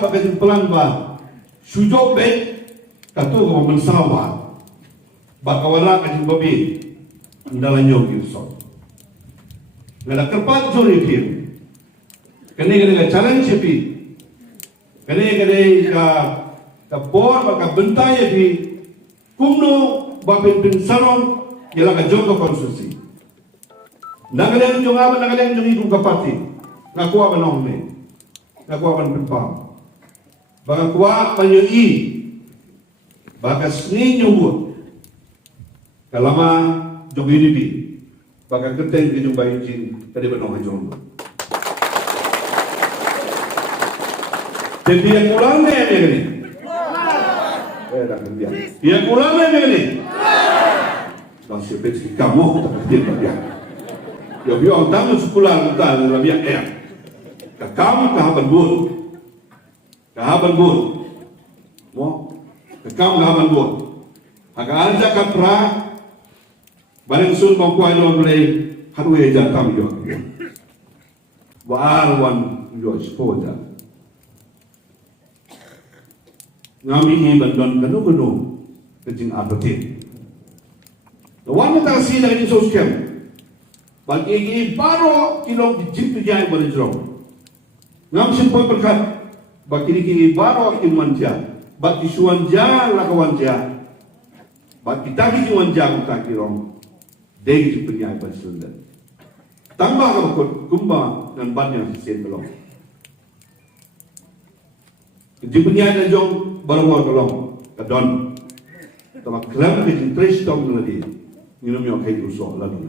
bagai pelan ba sujok be katu ko mensawa bakawala ka babi ndalanyo gilso ngada kerpat juri pir kene challenge pi kene ka por ka bentaya pi kumno babin pinsaron yala ka joko konsusi nagalen jong aba nagalen jong ibu kapati nakuha ba nong me nakuha ba pinpa baka kuha panyo i baka sninyo buat kalama jong inibi baka keteng ke jong bayi jin kade ba nong jong jadi yang ulang ni ni dia ulang ni dans ce petit camo dia dia yo biar tamu sekolah kita dalam biar kakam kahaban bun mo kakam kahaban bun agak anja kapra bareng sun mangkuai lo mulai haru ya jantam yo warwan yo spoja ngami ni bandon kanu kecing apetit wan ta si dari sosial bagi baru kilong jitu jai berjong ngam simpoy berkat bagi ni baru imanja bagi suanja lakawanja bagi tagi suanja utak kilong degi jitu jai bersundan tambah ko kumba dan banyak sen belum jitu jai dan jong baru kolong kadon tama klam ke interest tong lagi minum yo kai uso lagi